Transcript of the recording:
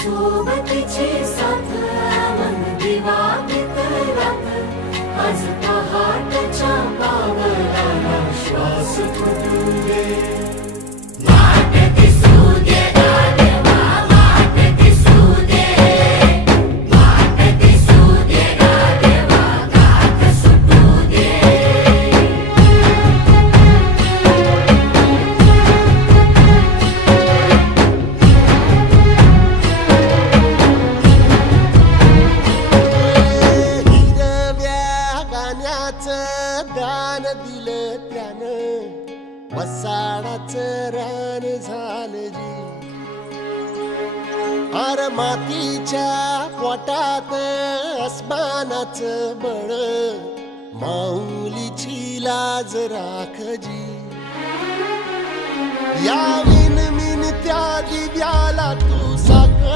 सोबतीची साथ मन दिवाळीत रात आज पहाटच्या पावलाला श्वास फुटू दे वाट दिसू दे गाढवा वाट दिसू दे वाट दिसू दे गाढवा गाठ सुटू दे दान दिलं त्यानं वसाडाचं रान झालं जी अर मातीच्या पोटात अस्मानाचं बळ माऊलीची लाज राख जी या विनमिन त्या दिव्याला तू